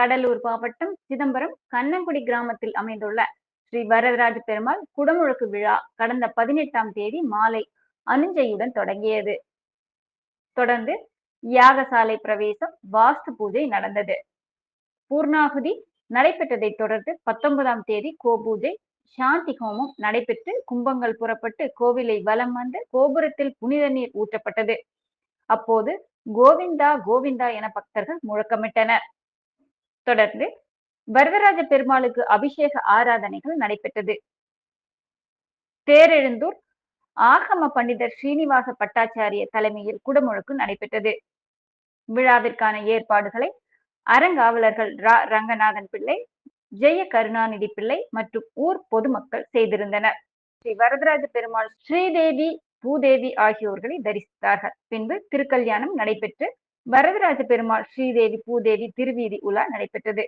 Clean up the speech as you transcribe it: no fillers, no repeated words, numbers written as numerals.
கடலூர் மாவட்டம் சிதம்பரம் கண்ணங்குடி கிராமத்தில் அமைந்துள்ள ஸ்ரீ வரதராஜ பெருமாள் குடமுழுக்கு விழா கடந்த 18ஆம் தேதி மாலை அனுஞ்சையுடன் தொடங்கியது. தொடர்ந்து யாகசாலை பிரவேசம், வாஸ்து பூஜை நடந்தது. பூர்ணாகுதி நடைபெற்றதை தொடர்ந்து 19ஆம் தேதி கோபூஜை, சாந்தி ஹோமம் நடைபெற்று கும்பங்கள் புறப்பட்டு கோவிலை வலம் வந்து கோபுரத்தில் புனித நீர் ஊற்றப்பட்டது. அப்போது கோவிந்தா கோவிந்தா என பக்தர்கள் முழக்கமிட்டனர். தொடர்ந்து வரதராஜ பெருமாளுக்கு அபிஷேக ஆராதனைகள் நடைபெற்றது. தேரெழுந்தூர் ஆகம பண்டிதர் ஸ்ரீனிவாச பட்டாச்சாரிய தலைமையில் குடமுழுக்கு நடைபெற்றது. விழாவிற்கான ஏற்பாடுகளை அறங்காவலர்கள் ரங்கநாதன் பிள்ளை, ஜெய கருணாநிதி பிள்ளை மற்றும் ஊர் பொதுமக்கள் செய்திருந்தனர். ஸ்ரீ வரதராஜ பெருமாள் ஸ்ரீதேவி பூதேவி ஆகியோர்களை தரிசித்தார்கள். பின்பு திருக்கல்யாணம் நடைபெற்று வரதராஜ பெருமாள் ஸ்ரீதேவி பூதேவி திருவீதி உலா நடைபெற்றது.